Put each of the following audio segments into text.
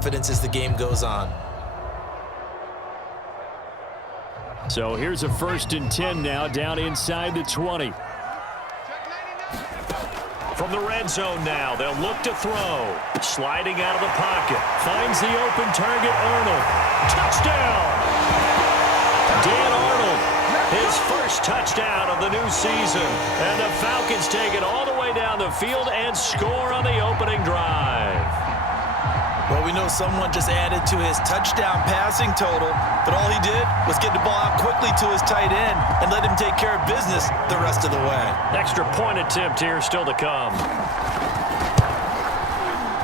confidence as the game goes on. So here's a 1st and 10 now, down inside the 20. From the red zone now, they'll look to throw. Sliding out of the pocket. Finds the open target, Arnold. Touchdown! Dan Arnold, his first touchdown of the new season. And the Falcons take it all the way down the field and score on the opening drive. Well, we know someone just added to his touchdown passing total, but all he did was get the ball out quickly to his tight end and let him take care of business the rest of the way. Extra point attempt here still to come.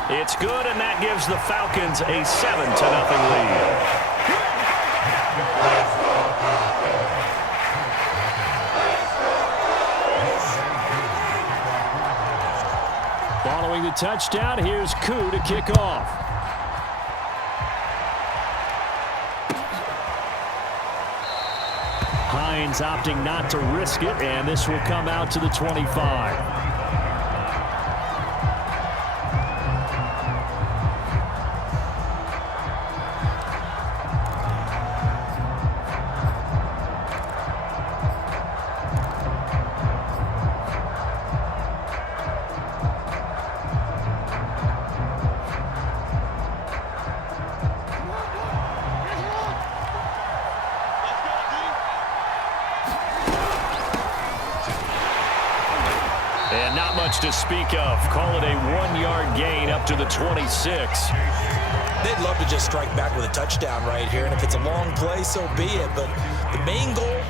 It's good, and that gives the Falcons a 7-0 lead. Following the touchdown, here's Koo to kick off. Hines opting not to risk it, and this will come out to the 25. And not much to speak of. Call it a 1-yard gain up to the 26. They'd love to just strike back with a touchdown right here, and if it's a long play, so be it. But the main goal,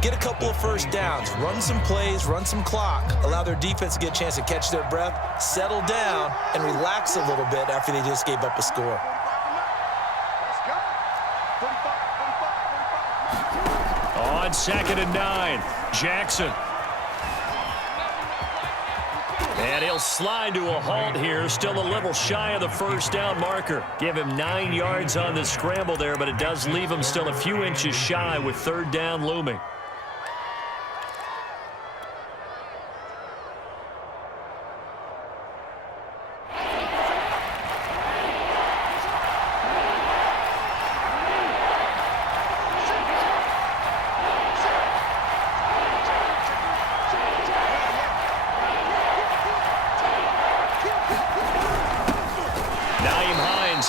get a couple of first downs, run some plays, run some clock, allow their defense to get a chance to catch their breath, settle down, and relax a little bit after they just gave up a score. On 2nd and 9, Jackson. And he'll slide to a halt here, still a little shy of the first down marker. Give him 9 yards on the scramble there, but it does leave him still a few inches shy with 3rd down looming.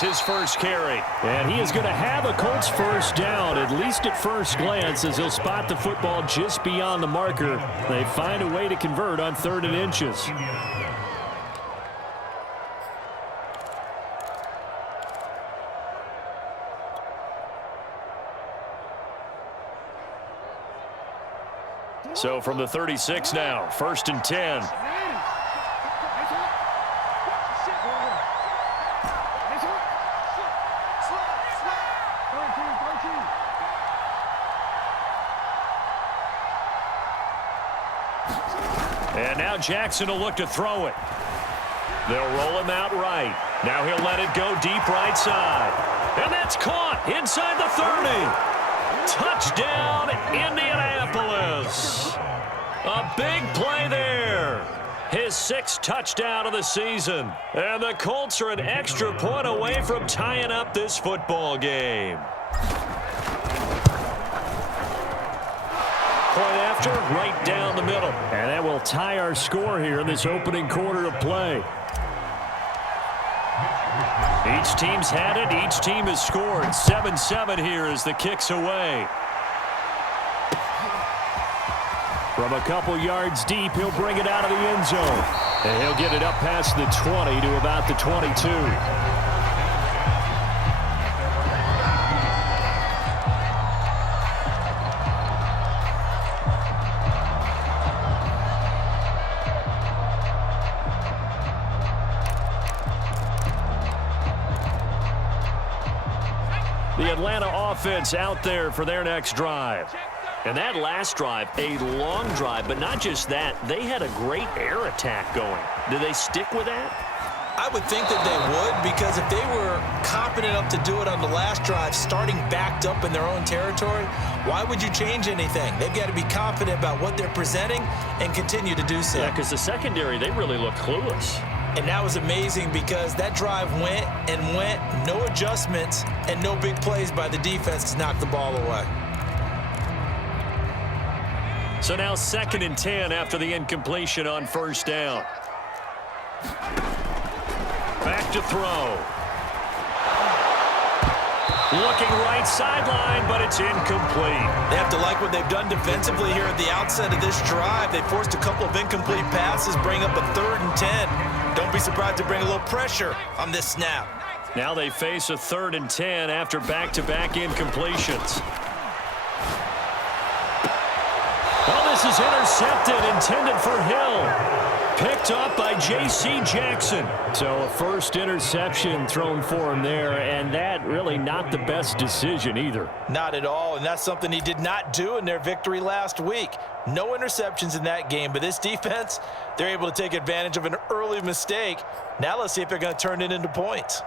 His first carry. And he is going to have a Colts first down, at least at first glance, as he'll spot the football just beyond the marker. They find a way to convert on 3rd and inches. So from the 36 now, 1st and 10. And now Jackson will look to throw it. They'll roll him out right. Now he'll let it go deep right side. And that's caught inside the 30. Touchdown, Indianapolis. A big play there. His 6th touchdown of the season. And the Colts are an extra point away from tying up this football game. Point after, right down the middle. And that will tie our score here in this opening quarter of play. Each team's had it. Each team has scored. 7-7 here as the kick's away. From a couple yards deep, he'll bring it out of the end zone. And he'll get it up past the 20 to about the 22. The Atlanta offense out there for their next drive. And that last drive, a long drive, but not just that. They had a great air attack going. Do they stick with that? I would think that they would, because if they were confident enough to do it on the last drive, starting backed up in their own territory, why would you change anything? They've got to be confident about what they're presenting and continue to do so. Yeah, because the secondary, they really look clueless. And that was amazing because that drive went and went, no adjustments, and no big plays by the defense to knock the ball away. So now 2nd and 10 after the incompletion on 1st down. Back to throw. Looking right sideline, but it's incomplete. They have to like what they've done defensively here at the outset of this drive. They forced a couple of incomplete passes, bring up a 3rd and 10. Don't be surprised to bring a little pressure on this snap. Now they face a 3rd and 10 after back-to-back incompletions. Well, this is intercepted, intended for Hill. Picked up by J.C. Jackson. So a first interception thrown for him there, and that really not the best decision either. Not at all, and that's something he did not do in their victory last week. No interceptions in that game, but this defense, they're able to take advantage of an early mistake. Now let's see if they're going to turn it into points.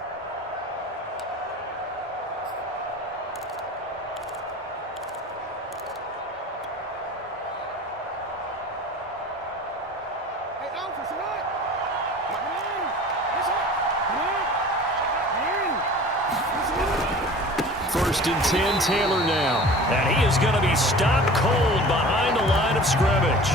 First and 10, Taylor now. And he is going to be stopped cold behind the line of scrimmage.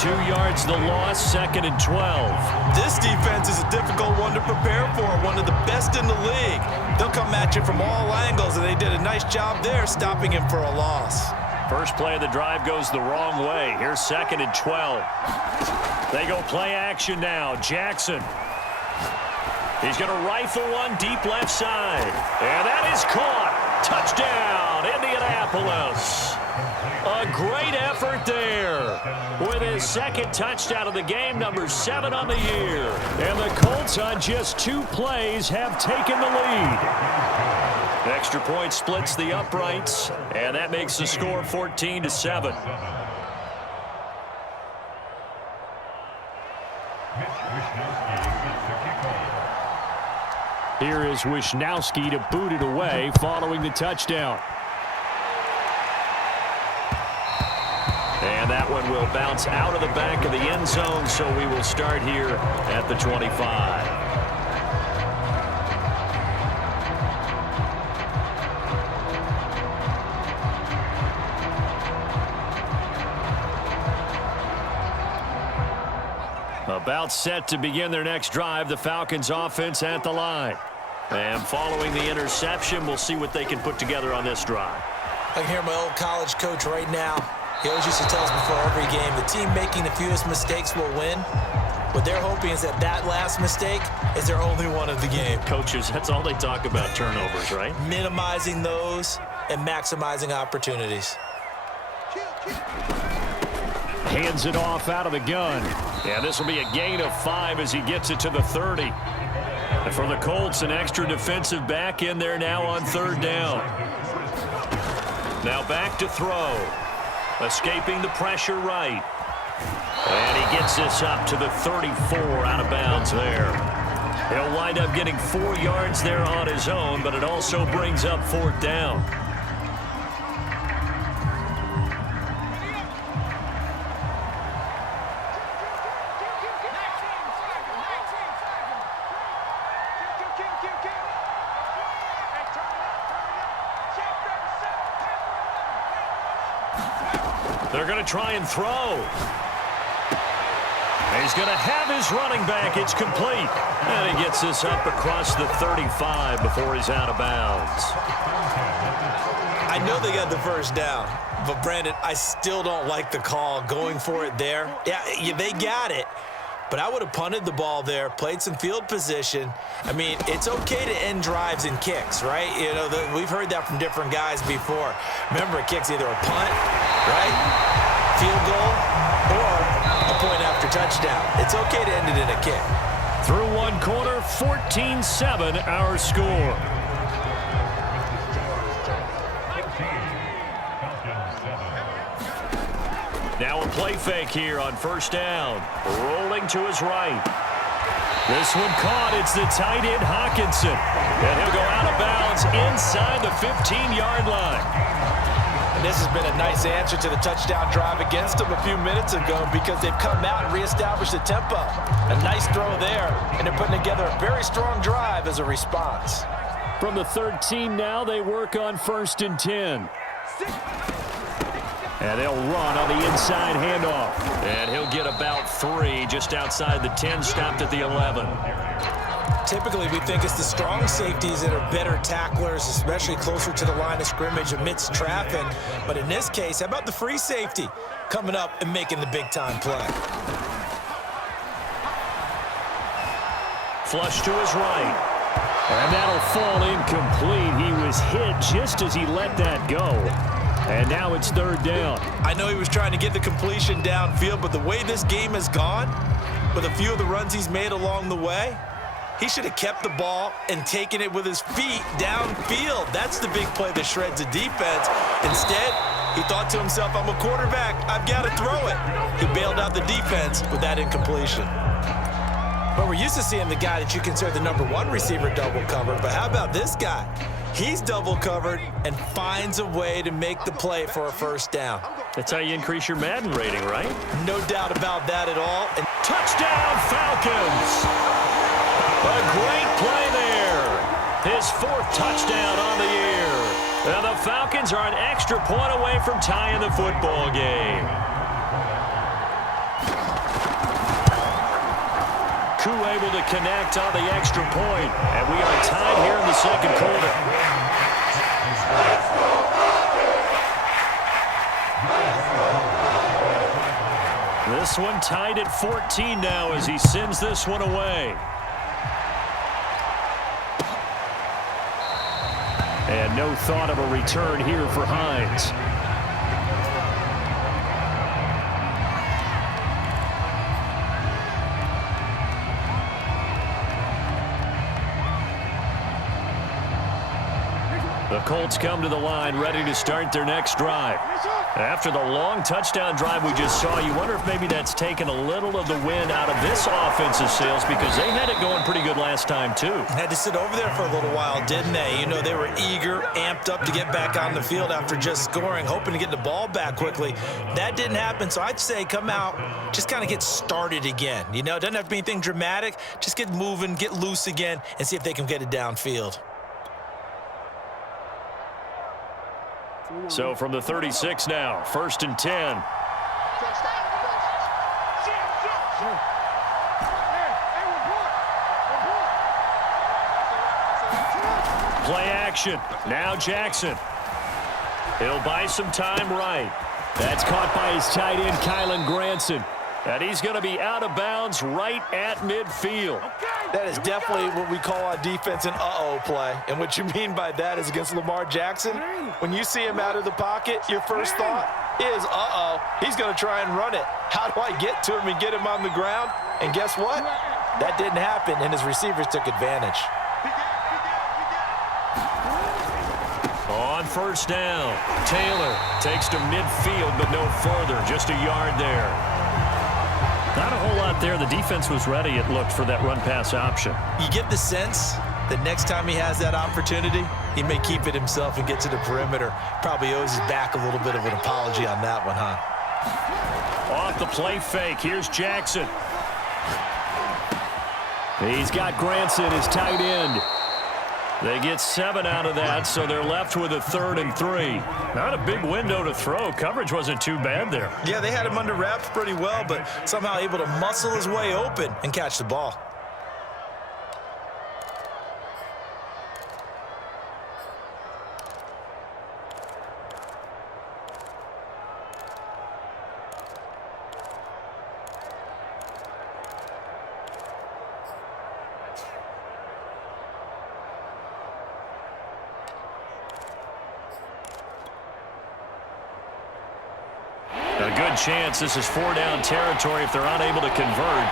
2 yards the loss, 2nd and 12. This defense is a difficult one to prepare for, one of the best in the league. They'll come at you from all angles, and they did a nice job there stopping him for a loss. First play of the drive goes the wrong way. Here's 2nd and 12. They go play action now. Jackson. He's going to rifle one deep left side. And that is caught. Touchdown, Indianapolis. A great effort there. With his 2nd touchdown of the game, number 7 on the year. And the Colts on just 2 plays have taken the lead. Extra point splits the uprights, and that makes the score 14-7. Here is Wisnowski to boot it away following the touchdown. And that one will bounce out of the back of the end zone, so we will start here at the 25. About set to begin their next drive, the Falcons offense at the line. And following the interception, we'll see what they can put together on this drive. I can hear my old college coach right now. He always used to tell us before every game, the team making the fewest mistakes will win. What they're hoping is that that last mistake is their only one of the game. Coaches, that's all they talk about, turnovers, right? Minimizing those and maximizing opportunities. Hands it off out of the gun. And this will be a gain of 5 as he gets it to the 30. And for the Colts, an extra defensive back in there now on 3rd down. Now back to throw. Escaping the pressure right. And he gets this up to the 34 out of bounds there. He'll wind up getting 4 yards there on his own, but it also brings up 4th down. They're going to try and throw. He's going to have his running back. It's complete. And he gets this up across the 35 before he's out of bounds. I know they got the first down, but Brandon, I still don't like the call going for it there. Yeah, they got it. But I would have punted the ball there, played some field position. I mean, it's okay to end drives and kicks, right? You know, we've heard that from different guys before. Remember, a kick's either a punt, right, field goal, or a point after touchdown. It's okay to end it in a kick. Through one quarter, 14-7 our score. Now a play fake here on 1st down. Rolling to his right. This one caught. It's the tight end Hawkinson. And he'll go out of bounds inside the 15-yard line. This has been a nice answer to the touchdown drive against them a few minutes ago because they've come out and reestablished the tempo. A nice throw there, and they're putting together a very strong drive as a response. From the 13 now, they work on 1st and 10. And they'll run on the inside handoff. And he'll get about 3 just outside the 10, stopped at the 11. Typically, we think it's the strong safeties that are better tacklers, especially closer to the line of scrimmage amidst traffic. But in this case, how about the free safety coming up and making the big-time play? Flush to his right. And that'll fall incomplete. He was hit just as he let that go. And now it's 3rd down. I know he was trying to get the completion downfield, but the way this game has gone, with a few of the runs he's made along the way, he should have kept the ball and taken it with his feet downfield. That's the big play that shreds the defense. Instead, he thought to himself, I'm a quarterback, I've got to throw it. He bailed out the defense with that incompletion. But we're used to seeing the guy that you consider the #1 receiver double covered. But how about this guy? He's double covered and finds a way to make the play for a 1st down. That's how you increase your Madden rating, right? No doubt about that at all. And touchdown, Falcons! A great play there. His 4th touchdown on the year. And the Falcons are an extra point away from tying the football game. Koo able to connect on the extra point, and we are tied here in the 2nd quarter. This one tied at 14 now as he sends this one away. And no thought of a return here for Hines. The Colts come to the line, ready to start their next drive. After the long touchdown drive we just saw, you wonder if maybe that's taken a little of the wind out of this offensive sails because they had it going pretty good last time, too. Had to sit over there for a little while, didn't they? You know, they were eager, amped up to get back on the field after just scoring, hoping to get the ball back quickly. That didn't happen, so I'd say come out, just kind of get started again. You know, it doesn't have to be anything dramatic. Just get moving, get loose again, and see if they can get it downfield. So from the 36 now, 1st and 10. Play action. Now Jackson. He'll buy some time right. That's caught by his tight end, Kylen Granson. And he's going to be out of bounds right at midfield. That is definitely what we call on defense an uh-oh play. And what you mean by that is against Lamar Jackson, when you see him out of the pocket, your first thought is, uh-oh, he's going to try and run it. How do I get to him and get him on the ground? And guess what? That didn't happen, and his receivers took advantage. On 1st down, Taylor takes to midfield, but no further, just a yard there. Not a whole lot there. The defense was ready, it looked, for that run-pass option. You get the sense that next time he has that opportunity, he may keep it himself and get to the perimeter. Probably owes his back a little bit of an apology on that one, huh? Off the play fake, here's Jackson. He's got Granson, his tight end. They get 7 out of that, so they're left with a 3rd and 3. Not a big window to throw. Coverage wasn't too bad there. Yeah, they had him under wraps pretty well, but somehow able to muscle his way open and catch the ball. A good chance this is 4-down territory if they're unable to convert.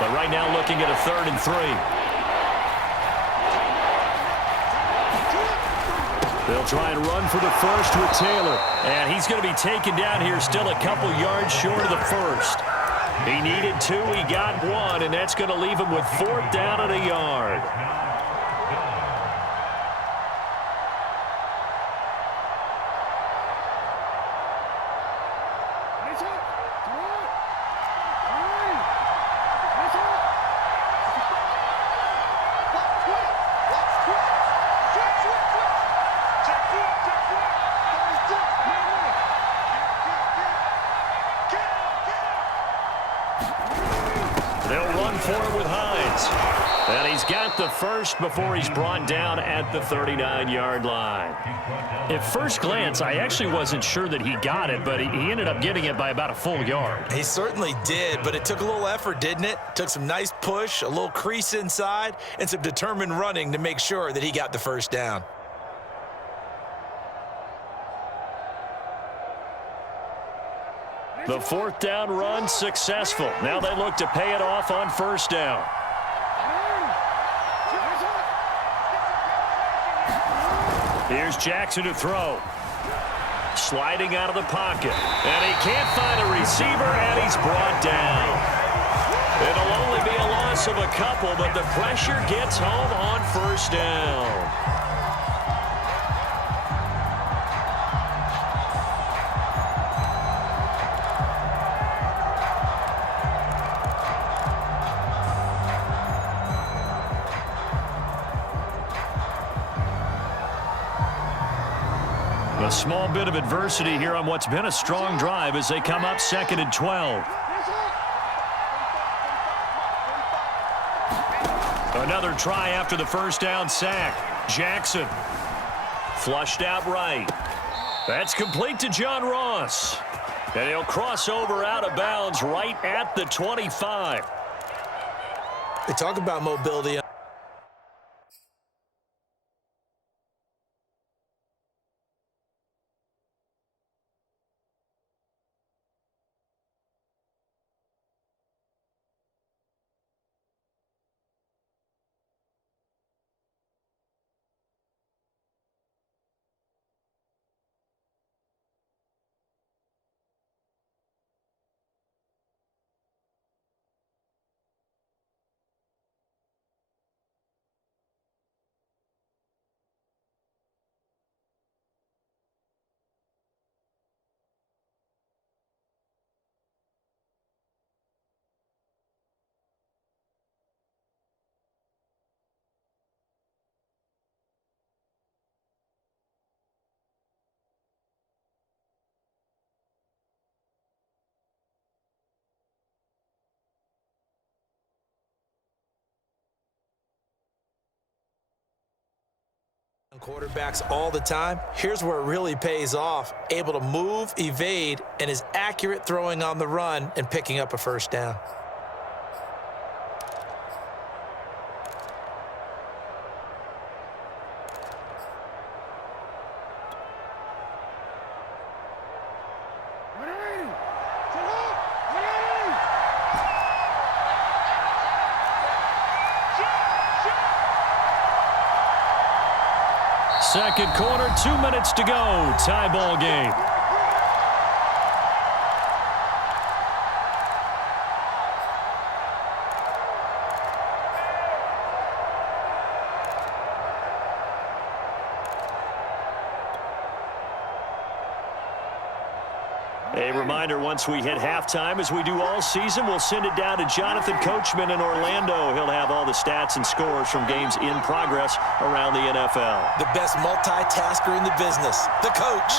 But right now looking at a 3rd and 3. They'll try and run for the first with Taylor. And he's going to be taken down here still a couple yards short of the first. He needed 2, he got 1, and that's going to leave him with 4th down and a yard. get the first before he's brought down at the 39-yard line. At first glance, I actually wasn't sure that he got it, but he ended up getting it by about a full yard. He certainly did, but it took a little effort, didn't it? Took some nice push, a little crease inside, and some determined running to make sure that he got the first down. The fourth down run successful. Now they look to pay it off on first down. Here's Jackson to throw. Sliding out of the pocket. And he can't find a receiver, and he's brought down. It'll only be a loss of a couple, but the pressure gets home on first down. A small bit of adversity here on what's been a strong drive as they come up 2nd and 12. Another try after the first down sack. Jackson flushed out right. That's complete to John Ross. And he'll cross over out of bounds right at the 25. They talk about mobility. Quarterbacks all the time. Here's where it really pays off. Able to move, evade, and is accurate throwing on the run and picking up a first down. Second quarter, 2 minutes to go. Tie ball game. A reminder, once we hit halftime, as we do all season, we'll send it down to Jonathan Coachman in Orlando. He'll have all the stats and scores from games in progress around the NFL. The best multitasker in the business, the coach.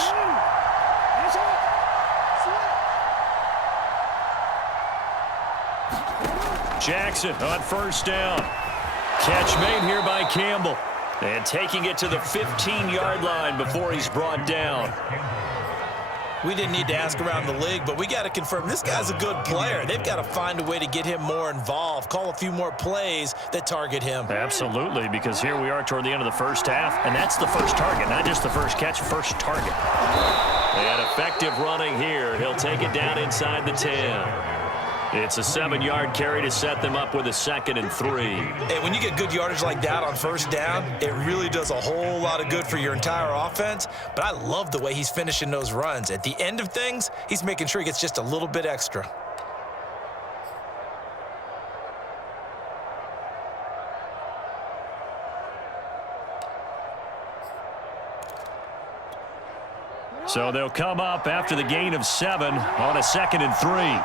Jackson on first down. Catch made here by Campbell. And taking it to the 15-yard line before he's brought down. We didn't need to ask around the league, but we got to confirm this guy's a good player. They've got to find a way to get him more involved, call a few more plays that target him. Absolutely, because here we are toward the end of the first half, and that's the first target, not just the first catch, first target. And effective running here. He'll take it down inside the 10. It's a 7-yard carry to set them up with a 2nd and 3. And when you get good yardage like that on first down, it really does a whole lot of good for your entire offense. But I love the way he's finishing those runs. At the end of things, he's making sure he gets just a little bit extra. So they'll come up after the gain of 7 on a 2nd and 3.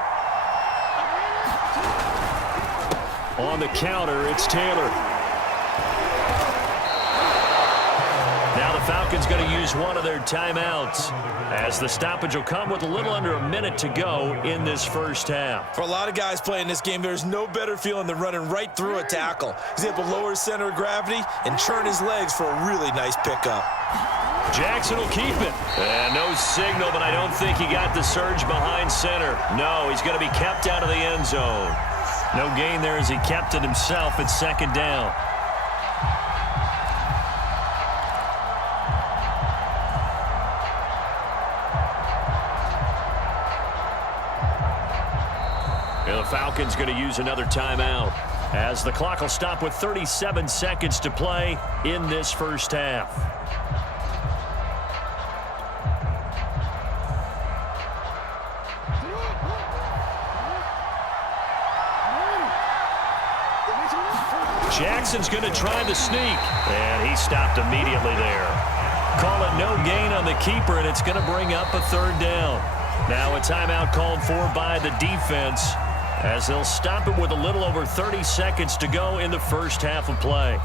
On the counter, it's Taylor. Now the Falcons going to use one of their timeouts, as the stoppage will come with a little under a minute to go in this first half. For a lot of guys playing this game, there's no better feeling than running right through a tackle. He's able to lower his center of gravity and churn his legs for a really nice pickup. Jackson will keep it. And no signal, but I don't think he got the surge behind center. No, he's going to be kept out of the end zone. No gain there as he kept it himself at second down. And the Falcons going to use another timeout, as the clock will stop with 37 seconds to play in this first half. Jackson's going to try the sneak, and he stopped immediately there. Call it no gain on the keeper, and it's going to bring up a third down. Now a timeout called for by the defense, as they'll stop it with a little over 30 seconds to go in the first half of play.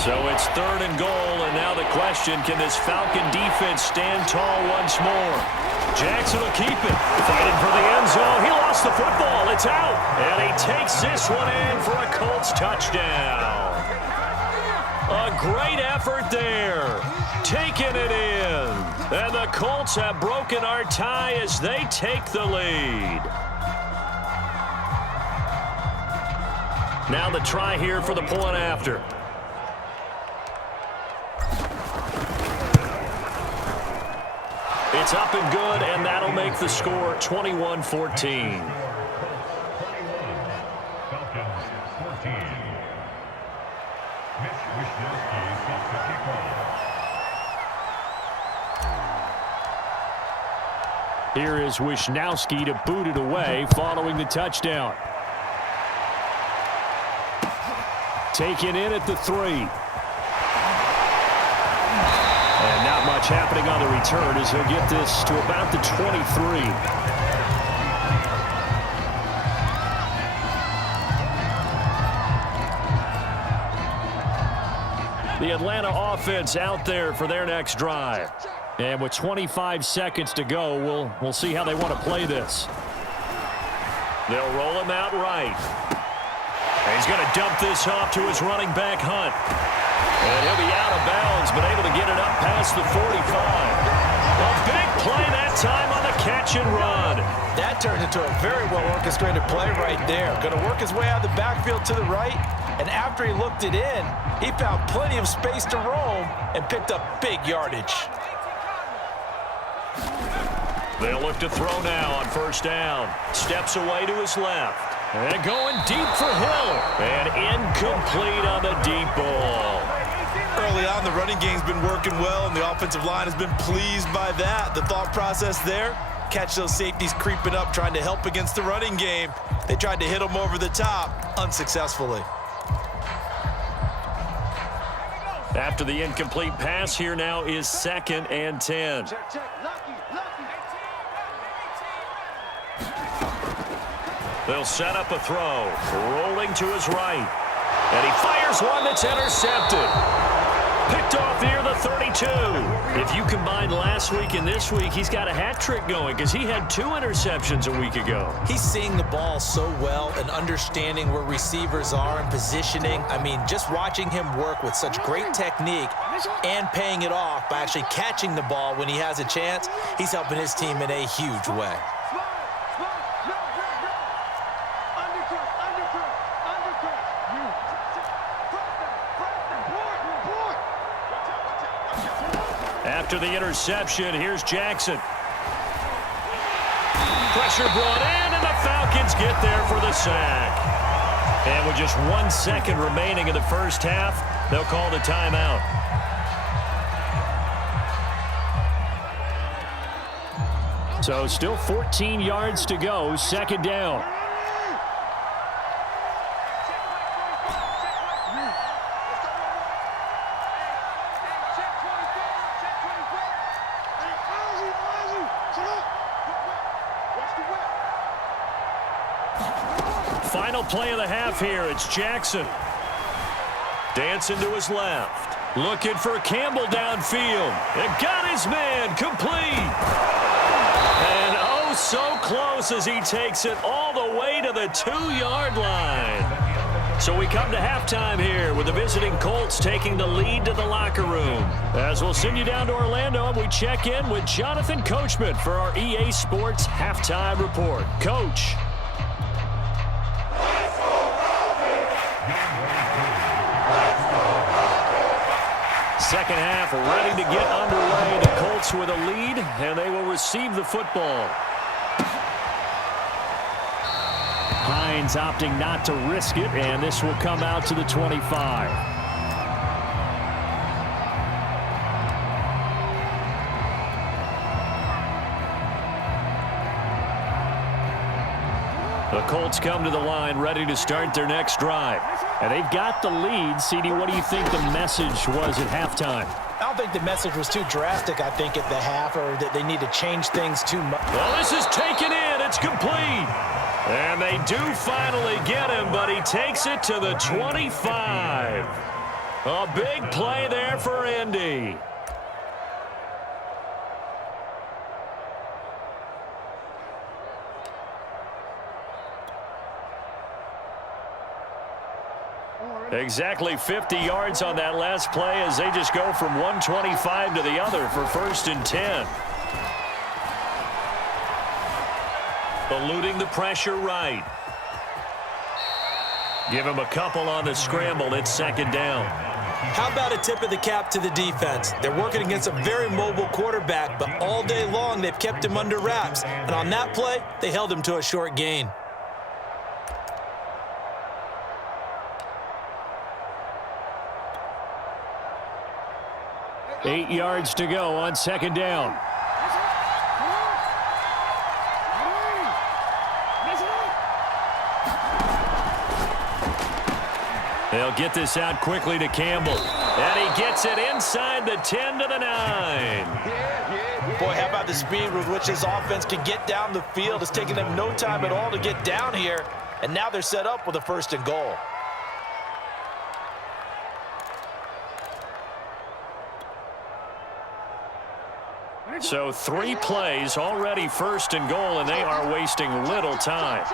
So it's third and goal, and now the question, can this Falcon defense stand tall once more? Jackson will keep it, fighting for the end zone. He lost the football. It's out, and he takes this one in for a Colts touchdown. A great effort there, taking it in. And the Colts have broken our tie as they take the lead. Now the try here for the point after. It's up and good, and that'll make the score 21-14. Here is Wisnowski to boot it away following the touchdown. Taken in at the 3. And not much happening on the return as he'll get this to about the 23. The Atlanta offense out there for their next drive. And with 25 seconds to go, we'll see how they want to play this. They'll roll him out right. And he's going to dump this off to his running back, Hunt. And he'll be out of bounds, but able to get it up past the 45. A big play that time on the catch and run. That turned into a very well-orchestrated play right there. Going to work his way out of the backfield to the right, and after he looked it in, he found plenty of space to roam and picked up big yardage. They'll look to throw now on first down. Steps away to his left. And going deep for Hill. And incomplete on the deep ball. Early on, the running game's been working well, and the offensive line has been pleased by that. The thought process there, catch those safeties creeping up, trying to help against the running game. They tried to hit them over the top, unsuccessfully. After the incomplete pass, here now is 2nd and 10. They'll set up a throw, rolling to his right. And he fires one that's intercepted. Picked off near the 32. If you combine last week and this week, he's got a hat trick going because he had 2 interceptions a week ago. He's seeing the ball so well and understanding where receivers are and positioning. I mean, just watching him work with such great technique and paying it off by actually catching the ball when he has a chance, he's helping his team in a huge way. After the interception, here's Jackson. Pressure brought in, and the Falcons get there for the sack. And with just 1 second remaining in the first half, they'll call the timeout. So still 14 yards to go, 2nd down. final play of the half here. It's Jackson. Dancing to his left. Looking for Campbell downfield. And got his man complete. And oh, so close as he takes it all the way to the 2-yard line. So we come to halftime here with the visiting Colts taking the lead to the locker room. As we'll send you down to Orlando, and we check in with Jonathan Coachman for our EA Sports Halftime Report. Coach. Second half ready to get underway. The Colts with a lead, and they will receive the football. Hines opting not to risk it, and this will come out to the 25. The Colts come to the line ready to start their next drive. And they've got the lead. CD, what do you think the message was at halftime? I don't think the message was too drastic, I think, at the half, or that they need to change things too much. Well, this is taken in. It's complete. And they do finally get him, but he takes it to the 25. A big play there for Indy. Exactly 50 yards on that last play as they just go from 125 to the other for 1st and 10. Eluding the pressure right. Give him a couple on the scramble. It's 2nd down. How about a tip of the cap to the defense? They're working against a very mobile quarterback, but all day long they've kept him under wraps. And on that play, they held him to a short gain. Eight yards to go on 2nd down. They'll get this out quickly to Campbell. And he gets it inside the 10 to the 9. Boy, how about the speed with which this offense can get down the field? It's taking them no time at all to get down here. And now they're set up with a 1st and goal. So 3 plays, already 1st and goal, and they are wasting little time.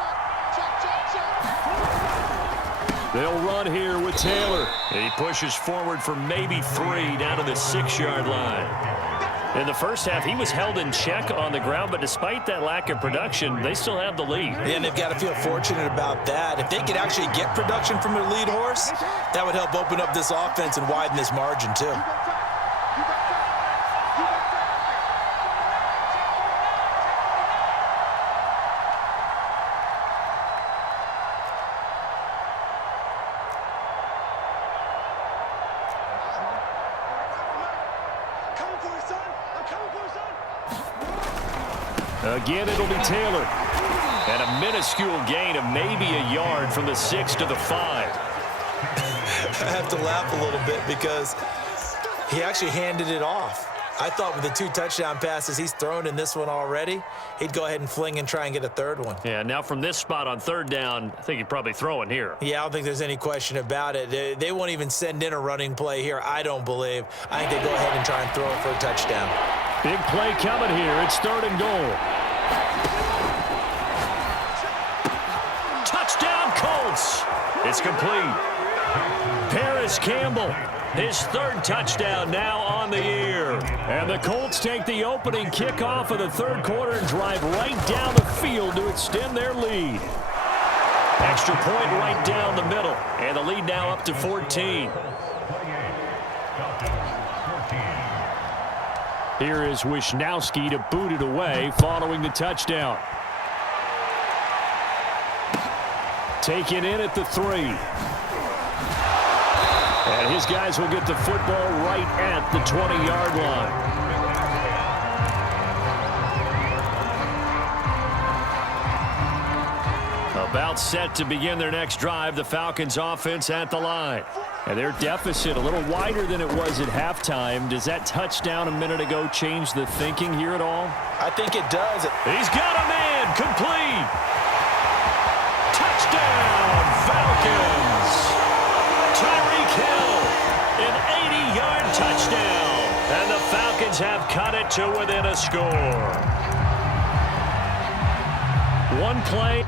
They'll run here with Taylor. And he pushes forward for maybe 3 down to the 6-yard line. In the first half, he was held in check on the ground, but despite that lack of production, they still have the lead. Yeah, and they've got to feel fortunate about that. If they could actually get production from their lead horse, that would help open up this offense and widen this margin too. Again, it'll be Taylor. And a minuscule gain of maybe a yard from the 6 to the 5. I have to laugh a little bit because he actually handed it off. I thought with the 2 touchdown passes he's thrown in this one already, he'd go ahead and fling and try and get a 3rd one. Yeah, now from this spot on 3rd down, I think he'd probably throw it here. Yeah, I don't think there's any question about it. They won't even send in a running play here, I don't believe. I think they go ahead and try and throw it for a touchdown. Big play coming here. It's 3rd and goal. Touchdown, Colts. It's complete. Paris Campbell, his 3rd touchdown now on the year. And the Colts take the opening kickoff of the 3rd quarter and drive right down the field to extend their lead. Extra point right down the middle. And the lead now up to 14. Here is Wisnowski to boot it away following the touchdown. Taken in at the 3. And his guys will get the football right at the 20-yard line. About set to begin their next drive, the Falcons offense at the line. And their deficit a little wider than it was at halftime. Does that touchdown a minute ago change the thinking here at all? I think it does. He's got a man complete. Touchdown! Falcons. Tyreek Hill, an 80-yard touchdown. And the Falcons have cut it to within a score. One play.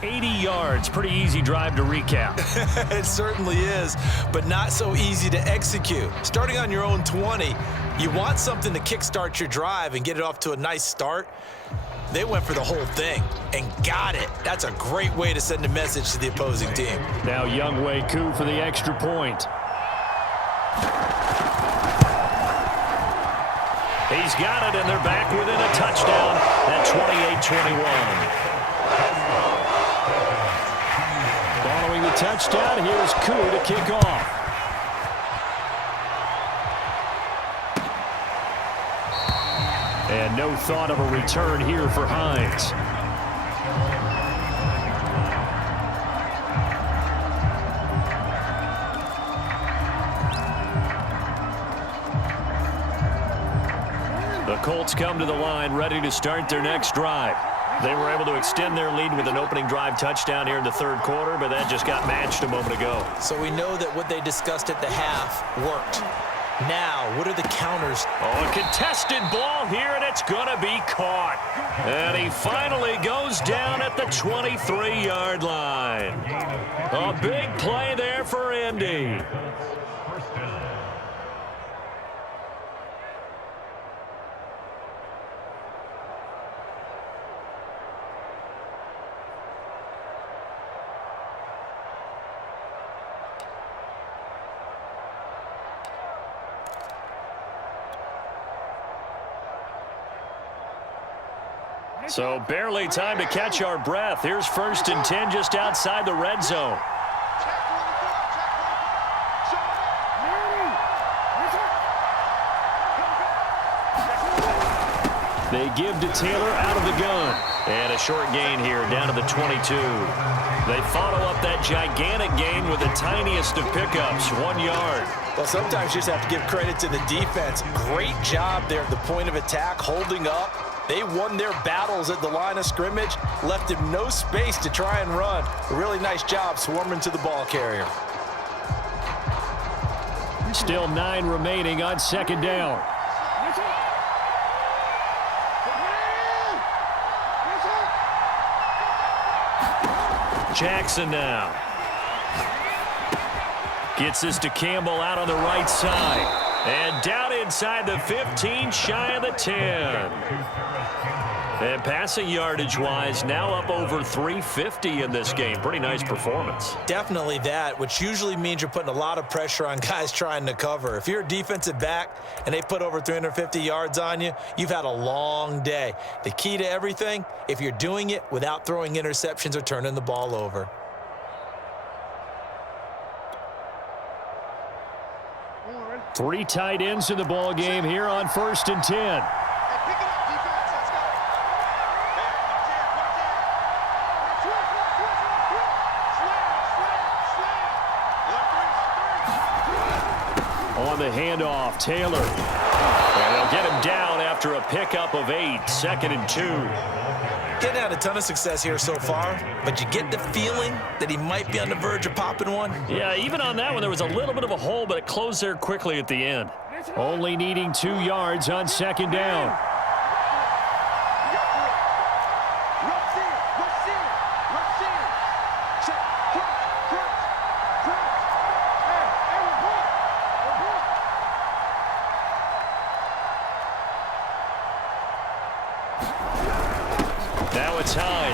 $80 yards, pretty easy drive to recap. It certainly is, but not so easy to execute. Starting on your own 20, you want something to kickstart your drive and get it off to a nice start. They went for the whole thing and got it. That's a great way to send a message to the opposing team. Now Younghoe Koo for the extra point. He's got it, and they're back within a touchdown at 28-21. Following the touchdown, here's Koo to kick off. And no thought of a return here for Hines. The Colts come to the line ready to start their next drive. They were able to extend their lead with an opening drive touchdown here in the third quarter, but that just got matched a moment ago. So we know that what they discussed at the half worked. Now, what are the counters? Oh, a contested ball here, and it's going to be caught. And he finally goes down at the 23-yard line. A big play there for Indy. So barely time to catch our breath. Here's 1st and 10 just outside the red zone. They give to Taylor out of the gun. And a short gain here down to the 22. They follow up that gigantic gain with the tiniest of pickups, 1 yard. Well, sometimes you just have to give credit to the defense. Great job there at the point of attack, holding up. They won their battles at the line of scrimmage, left him no space to try and run. A really nice job swarming to the ball carrier. Still 9 remaining on 2nd down. Jackson now. Gets this to Campbell out on the right side. And down inside the 15, shy of the 10. And passing yardage-wise, now up over 350 in this game. Pretty nice performance. Definitely that, which usually means you're putting a lot of pressure on guys trying to cover. If you're a defensive back and they put over 350 yards on you, you've had a long day. The key to everything, if you're doing it without throwing interceptions or turning the ball over. Three tight ends in the ball game here on 1st and 10. On the handoff, Taylor. And they'll get him down after a pickup of 8, 2nd and 2. Getting had a ton of success here so far, but you get the feeling that he might be on the verge of popping one. Yeah, even on that one, there was a little bit of a hole, but it closed there quickly at the end. Only needing 2 yards on 2nd down.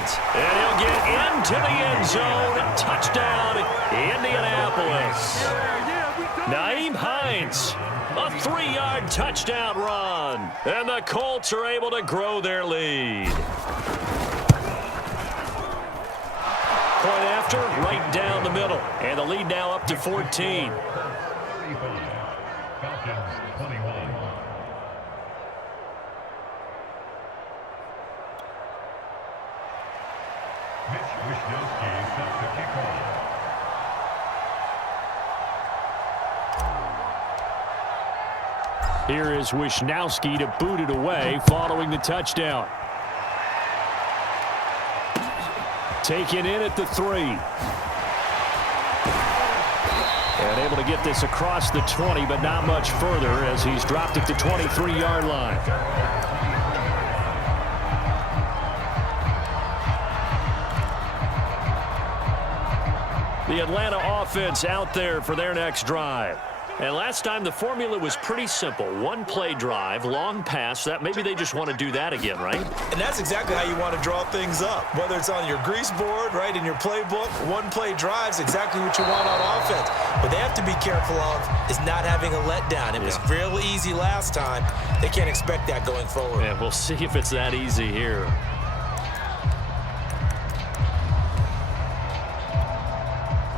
hands. And he'll get into the end zone. Touchdown, Indianapolis. Nyheim Hines, a 3-yard touchdown run. And the Colts are able to grow their lead. Point after, right down the middle. And the lead now up to 14. Here is Wishnowsky to boot it away following the touchdown. Taken in at the 3. And able to get this across the 20, but not much further as he's dropped at the 23-yard line. The Atlanta offense out there for their next drive. And last time the formula was pretty simple. One-play drive, long pass. That maybe they just want to do that again, right? And that's exactly how you want to draw things up. Whether it's on your grease board, right, in your playbook, one-play drives, exactly what you want on offense. What they have to be careful of is not having a letdown. It was real easy last time. They can't expect that going forward. Yeah, we'll see if it's that easy here.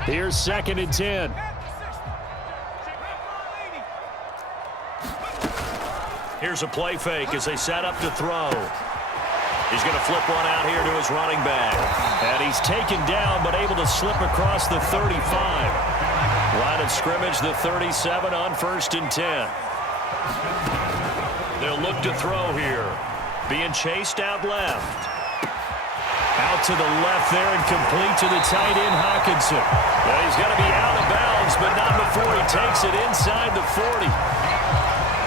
Here's 2nd and 10. Here's a play fake as they set up to throw. He's going to flip one out here to his running back. And he's taken down but able to slip across the 35. Line of scrimmage, the 37 on 1st and 10. They'll look to throw here. Being chased out left. Out to the left there and complete to the tight end, Hockenson. Well, he's got to be out of bounds, but not before he takes it inside the 40.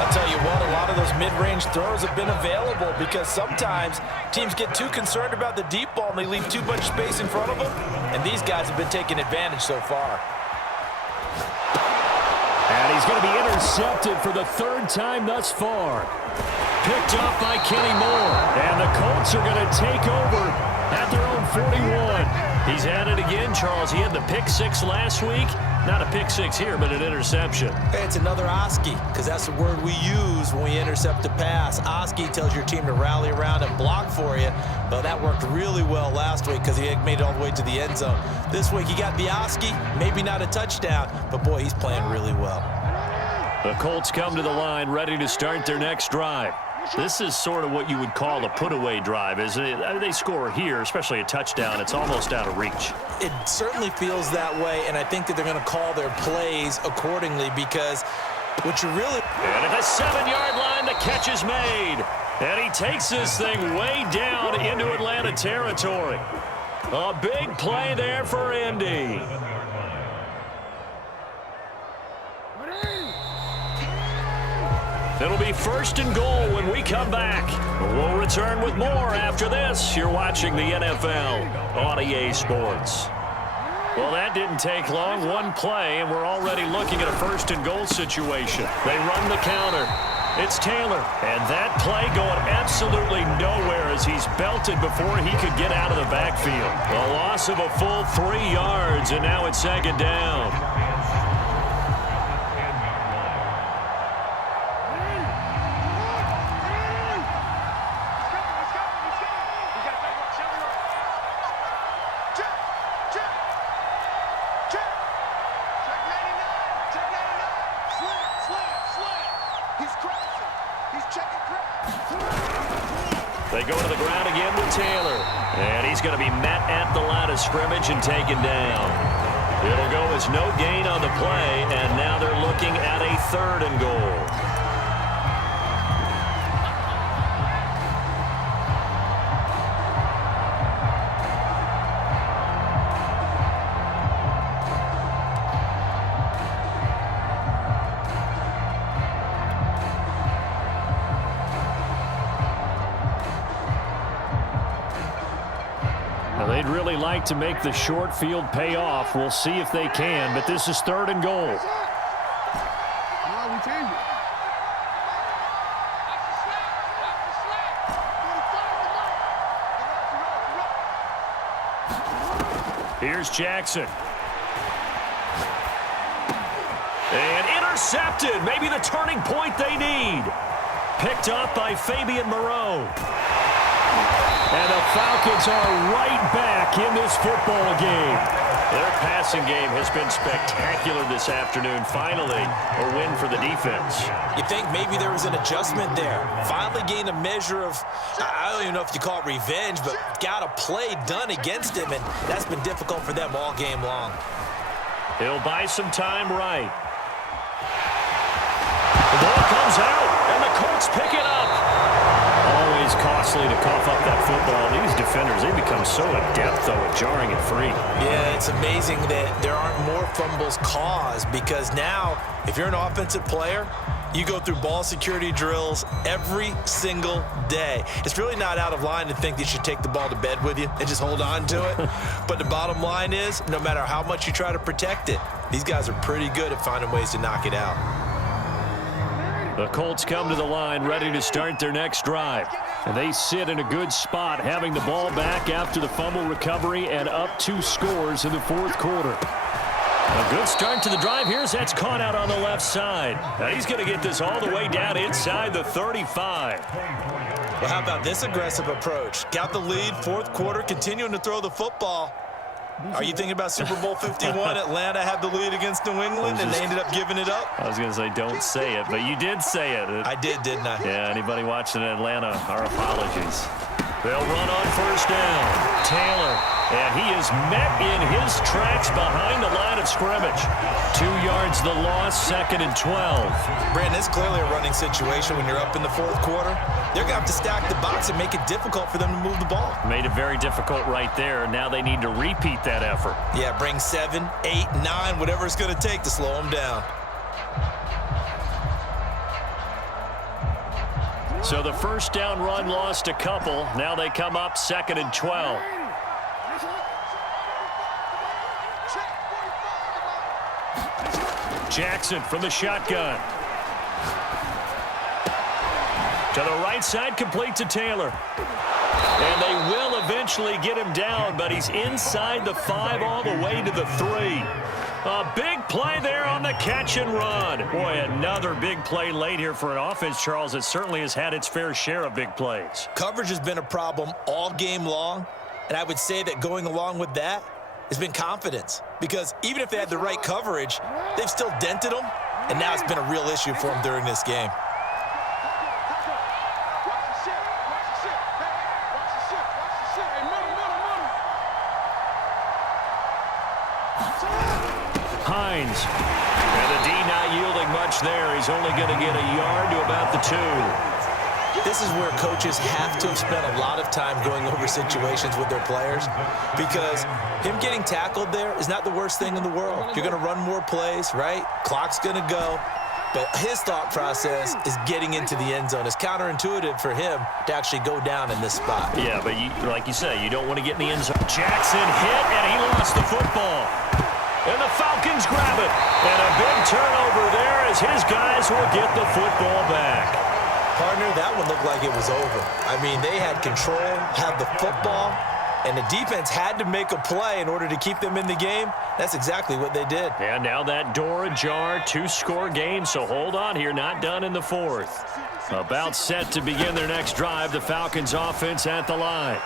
I'll tell you what, a lot of those mid-range throws have been available because sometimes teams get too concerned about the deep ball and they leave too much space in front of them, and these guys have been taking advantage so far. And he's going to be intercepted for the 3rd time thus far. Picked up by Kenny Moore, and the Colts are going to take over at their own 41. He's at it again, Charles. He had the pick 6 last week. Not a pick 6 here, but an interception. Hey, it's another Oski, because that's the word we use when we intercept a pass. Oski tells your team to rally around and block for you. Well, that worked really well last week because he had made it all the way to the end zone. This week, he got the Oski, maybe not a touchdown, but boy, he's playing really well. The Colts come to the line ready to start their next drive. This is sort of what you would call a put-away drive, isn't it? They score here, especially a touchdown. It's almost out of reach. It certainly feels that way, and I think that they're going to call their plays accordingly because what you really... And at the 7-yard line, the catch is made. And he takes this thing way down into Atlanta territory. A big play there for Indy. It'll be 1st and goal when we come back. We'll return with more after this. You're watching the NFL on EA Sports. Well, that didn't take long. One play, and we're already looking at a 1st and goal situation. They run the counter. It's Taylor. And that play going absolutely nowhere as he's belted before he could get out of the backfield. A loss of a full 3 yards, and now it's 2nd down. They go to the ground again with Taylor. And he's going to be met at the line of scrimmage and taken down. It'll go as no gain on the play, and now they're looking at a 3rd and goal. They'd really like to make the short field pay off. We'll see if they can, but this is 3rd and goal. Here's Jackson. And intercepted. Maybe the turning point they need. Picked up by Fabian Moreau. And the Falcons are right back in this football game. Their passing game has been spectacular this afternoon. Finally, a win for the defense. You think maybe there was an adjustment there. Finally gained a measure of, I don't even know if you call it revenge, but got a play done against him, and that's been difficult for them all game long. He'll buy some time right. The ball comes out, and the Colts pick it up. Always costly to cough up that football. These defenders, they become so adept, though, at jarring it free. Yeah, it's amazing that there aren't more fumbles caused, because now, if you're an offensive player, you go through ball security drills every single day. It's really not out of line to think that you should take the ball to bed with you and just hold on to it. But the bottom line is, no matter how much you try to protect it, these guys are pretty good at finding ways to knock it out. The Colts come to the line ready to start their next drive. And they sit in a good spot, having the ball back after the fumble recovery and up 2 scores in the fourth quarter. A good start to the drive here as that's caught out on the left side. Now he's going to get this all the way down inside the 35. Well, how about this aggressive approach? Got the lead, fourth quarter, continuing to throw the football. Are you thinking about Super Bowl 51? Atlanta had the lead against New England, and they ended up giving it up? I was going to say, don't say it, but you did say it. I did, didn't I? Yeah, anybody watching Atlanta, our apologies. They'll run on first down. Taylor, and he is met in his tracks behind the line of scrimmage. 2 yards the loss, 2nd and 12. Brandon, it's clearly a running situation when you're up in the fourth quarter. They're going to have to stack the box and make it difficult for them to move the ball. Made it very difficult right there. Now they need to repeat that effort. Yeah, bring 7, 8, 9, whatever it's going to take to slow them down. So the first down run lost a couple. Now they come up 2nd and 12. Jackson from the shotgun. To the right side, complete to Taylor. And they will eventually get him down, but he's inside the 5 all the way to the 3. A big play there on the catch and run. Boy, another big play late here for an offense, Charles, that certainly has had its fair share of big plays. Coverage has been a problem all game long, and I would say that going along with that has been confidence, because even if they had the right coverage, they've still dented them, and now it's been a real issue for them during this game. Hines. And the D not yielding much there. He's only going to get a yard to about the 2. This is where coaches have to have spent a lot of time going over situations with their players, because him getting tackled there is not the worst thing in the world. You're going to run more plays, right? Clock's going to go. But his thought process is getting into the end zone. It's counterintuitive for him to actually go down in this spot. Yeah, but like you say, you don't want to get in the end zone. Jackson hit, and he lost the football. And the Falcons grab it. And a big turnover there as his guys will get the football back. Partner, that one looked like it was over. I mean, they had control, had the football, and the defense had to make a play in order to keep them in the game. That's exactly what they did. And now that door ajar, 2-score game, so hold on here, not done in the fourth. About set to begin their next drive, the Falcons offense at the line.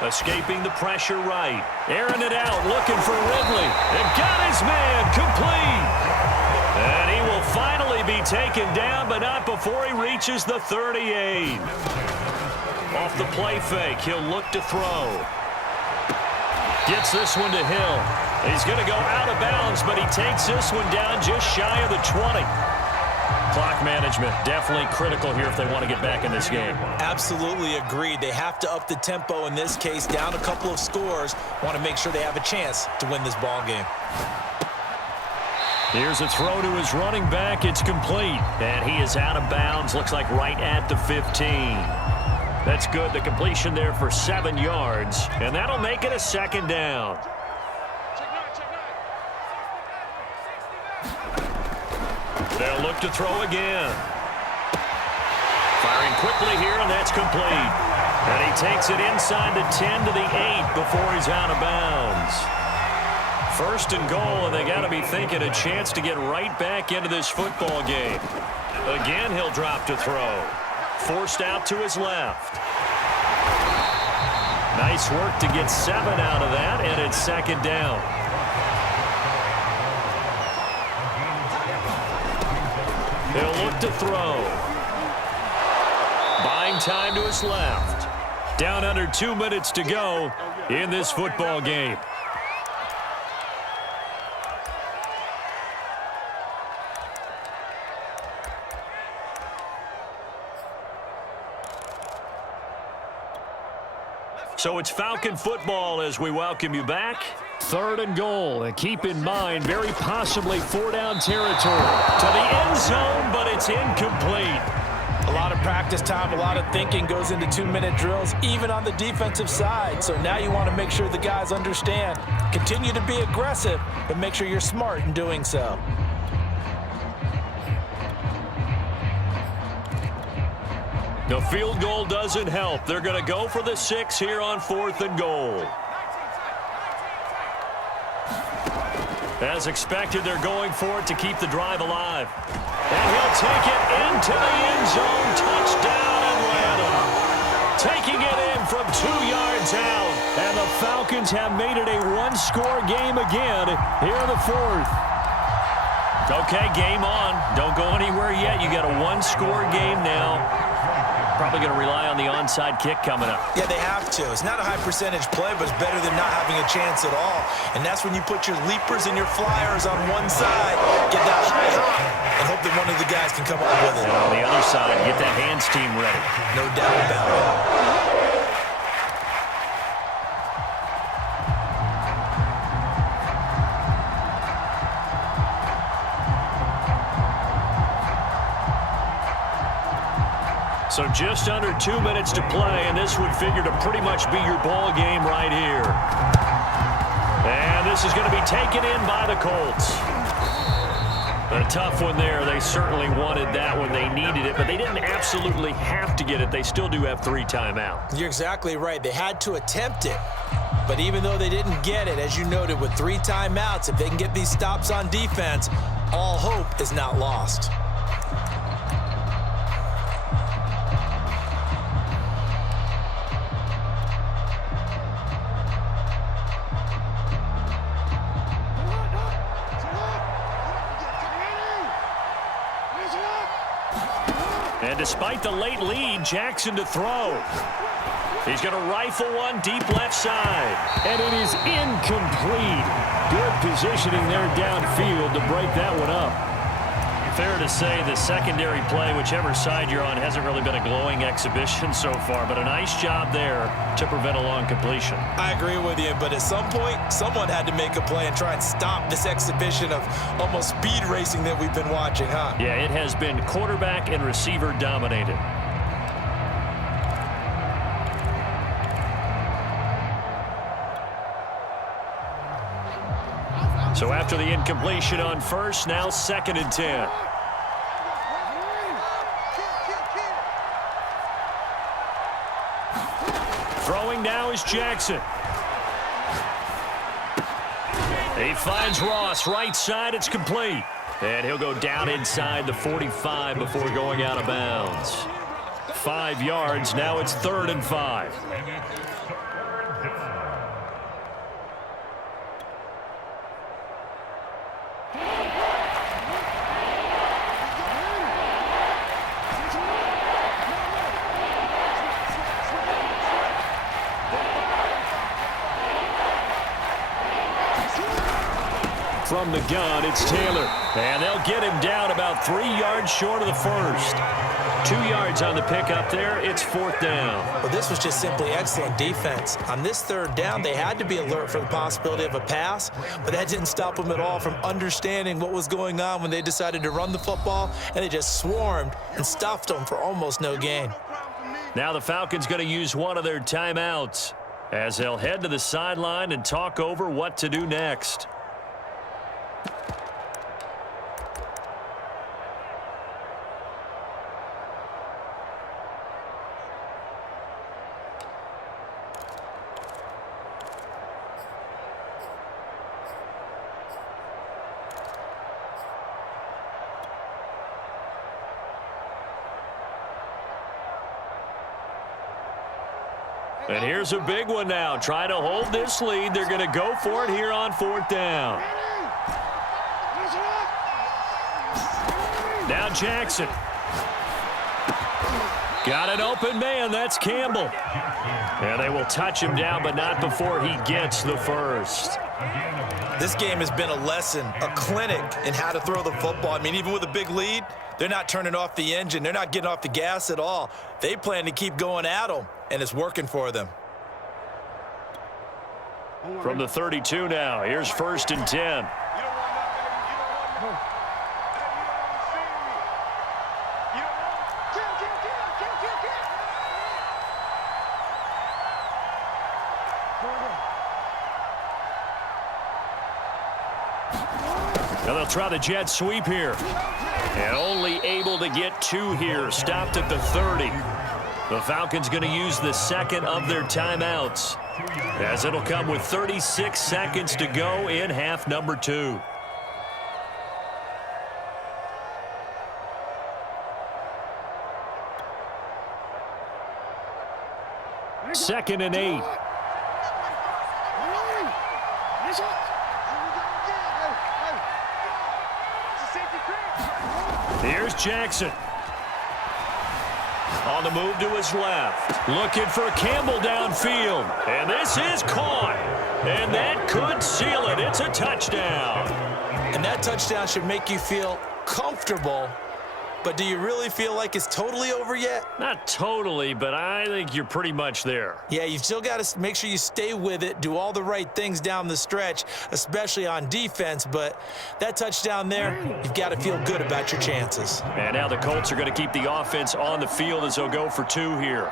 Escaping the pressure right. Airing it out, looking for Ridley. And got his man complete. And he will finally be taken down, but not before he reaches the 38. Off the play fake, he'll look to throw. Gets this one to Hill. He's going to go out of bounds, but he takes this one down just shy of the 20. Clock management definitely critical here if they want to get back in this game. Absolutely agreed. They have to up the tempo in this case, down a couple of scores. Want to make sure they have a chance to win this ball game. Here's a throw to his running back. It's complete. And he is out of bounds. Looks like right at the 15. That's good. The completion there for 7 yards. And that'll make it a 2nd down. They'll look to throw again. Firing quickly here, and that's complete. And he takes it inside the 10 to the 8 before he's out of bounds. First and goal, and they got to be thinking a chance to get right back into this football game. Again, he'll drop to throw. Forced out to his left. Nice work to get 7 out of that, and it's second down. He'll look to throw. Buying time to his left. Down under 2 minutes to go in this football game. So it's Falcon football as we welcome you back. Third and goal, and keep in mind, very possibly 4-down territory. To the end zone, but it's incomplete. A lot of practice time, a lot of thinking goes into 2-minute drills, even on the defensive side. So now you want to make sure the guys understand. Continue to be aggressive, but make sure you're smart in doing so. The field goal doesn't help. They're going to go for the 6 here on 4th and goal. As expected, they're going for it to keep the drive alive. And he'll take it into the end zone. Touchdown, Atlanta. Taking it in from 2 yards out. And the Falcons have made it a one-score game again here in the 4th. Okay, game on. Don't go anywhere yet. You got a one-score game now. Probably going to rely on the onside kick coming up. Yeah, they have to. It's not a high percentage play, but it's better than not having a chance at all. And that's when you put your leapers and your flyers on one side, get that high hop, and hope that one of the guys can come up with it. And on the other side, get that hands team ready. No doubt about it. So just under 2 minutes to play, and this would figure to pretty much be your ball game right here. And this is going to be taken in by the Colts. A tough one there. They certainly wanted that when they needed it, but they didn't absolutely have to get it. They still do have 3 timeouts. You're exactly right. They had to attempt it. But even though they didn't get it, as you noted, with 3 timeouts, if they can get these stops on defense, all hope is not lost. And despite the late lead, Jackson to throw. He's going to rifle one deep left side. And it is incomplete. Good positioning there downfield to break that one up. Fair to say the secondary play, whichever side you're on, hasn't really been a glowing exhibition so far, but a nice job there to prevent a long completion. I agree with you, but at some point, someone had to make a play and try and stop this exhibition of almost speed racing that we've been watching, huh? Yeah, it has been quarterback and receiver dominated. So after the incompletion on first, now 2nd and 10. Throwing now is Jackson. He finds Ross right side. It's complete. And he'll go down inside the 45 before going out of bounds. 5 yards. Now it's 3rd and 5. From the gun, it's Taylor. And they'll get him down about 3 yards short of the first. 2 yards on the pickup there. It's 4th down. Well, this was just simply excellent defense. On this 3rd down, they had to be alert for the possibility of a pass, but that didn't stop them at all from understanding what was going on when they decided to run the football, and they just swarmed and stuffed them for almost no gain. Now the Falcons going to use one of their timeouts as they'll head to the sideline and talk over what to do next. And here's a big one now. Trying to hold this lead. They're going to go for it here on 4th down. Now Jackson. Got an open man. That's Campbell. And they will touch him down, but not before he gets the first. This game has been a lesson, a clinic in how to throw the football. I mean, even with a big lead, they're not turning off the engine. They're not getting off the gas at all. They plan to keep going at them, and it's working for them. From the 32 now, here's 1st and 10. Now they'll try the jet sweep here. And only able to get 2 here. Stopped at the 30. The Falcons going to use the second of their timeouts, as it'll come with 36 seconds to go in half number 2. Second and 8. Here's Jackson. On the move to his left. Looking for Campbell downfield. And this is caught. And that could seal it. It's a touchdown. And that touchdown should make you feel comfortable. But do you really feel like it's totally over yet? Not totally, but I think you're pretty much there. Yeah, you've still got to make sure you stay with it, do all the right things down the stretch, especially on defense. But that touchdown there, you've got to feel good about your chances. And now the Colts are going to keep the offense on the field as they'll go for 2 here.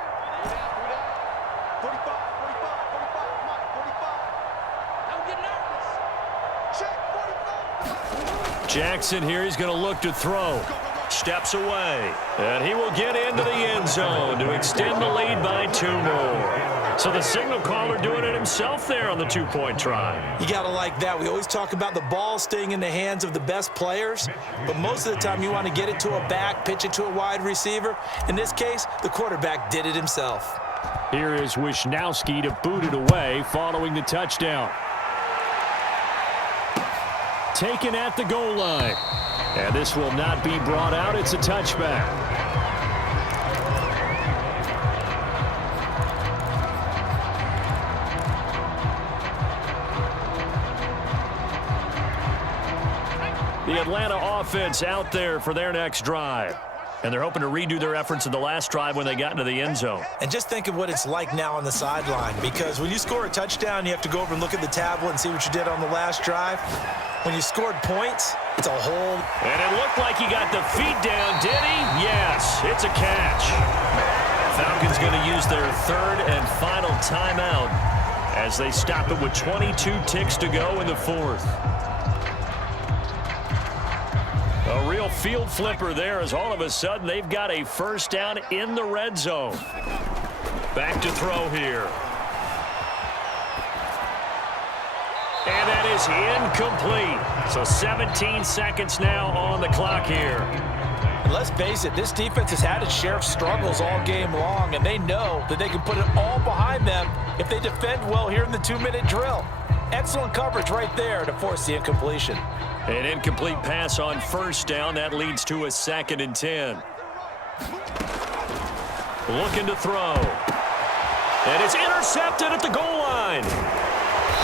Jackson here, he's going to look to throw. Steps away. And he will get into the end zone to extend the lead by 2 more. So the signal caller doing it himself there on the 2-point try. You got to like that. We always talk about the ball staying in the hands of the best players, but most of the time you want to get it to a back, pitch it to a wide receiver. In this case, the quarterback did it himself. Here is Wisnowski to boot it away following the touchdown. Taken at the goal line. And this will not be brought out. It's a touchback. The Atlanta offense out there for their next drive. And they're hoping to redo their efforts in the last drive when they got into the end zone. And just think of what it's like now on the sideline, because when you score a touchdown, you have to go over and look at the tablet and see what you did on the last drive. When you scored points, it's a whole... And it looked like he got the feet down, did he? Yes, it's a catch. Falcons going to use their 3rd and final timeout as they stop it with 22 ticks to go in the 4th. A real field flipper there, as all of a sudden they've got a 1st down in the red zone. Back to throw here. And that is incomplete. So 17 seconds now on the clock here. And let's face it, this defense has had its share of struggles all game long, and they know that they can put it all behind them if they defend well here in the 2-minute drill. Excellent coverage right there to force the incompletion. An incomplete pass on 1st down. That leads to a 2nd and 10. Looking to throw. And it's intercepted at the goal line.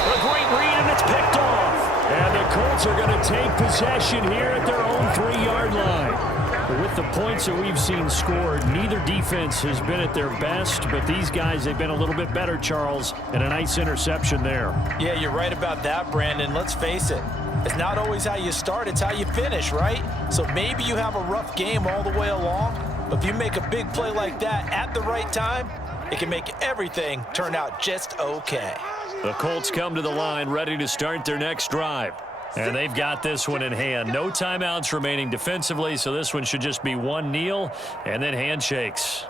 A great read, and it's picked off. And the Colts are going to take possession here at their own 3-yard line. With the points that we've seen scored, neither defense has been at their best, but these guys, they've been a little bit better, Charles, and a nice interception there. Yeah, you're right about that, Brandon. Let's face it. It's not always how you start, it's how you finish, right? So maybe you have a rough game all the way along, but if you make a big play like that at the right time, it can make everything turn out just okay. The Colts come to the line ready to start their next drive. And they've got this one in hand. No timeouts remaining defensively, so this one should just be one kneel and then handshakes.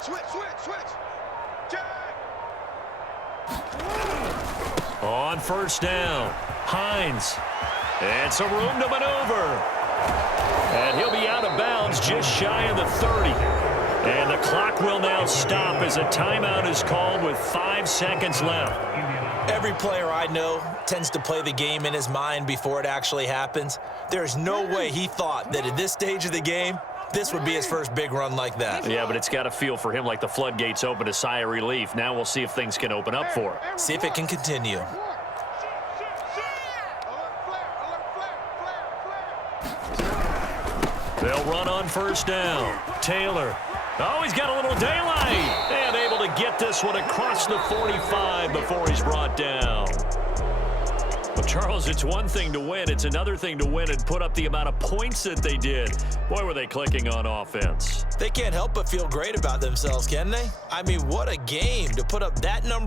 Switch. On 1st down, Hines. And some room to maneuver. And he'll be out of bounds just shy of the 30. And the clock will now stop as a timeout is called with 5 seconds left. Every player I know tends to play the game in his mind before it actually happens. There's no way he thought that at this stage of the game, this would be his first big run like that. Yeah, but it's got to feel for him like the floodgates open, a sigh of relief. Now we'll see if things can open up for him. See if it can continue. They'll run on first down. Taylor. Oh, he's got a little daylight. And able to get this one across the 45 before he's brought down. Well, Charles, it's one thing to win. It's another thing to win and put up the amount of points that they did. Boy, were they clicking on offense. They can't help but feel great about themselves, can they? I mean, what a game to put up that number.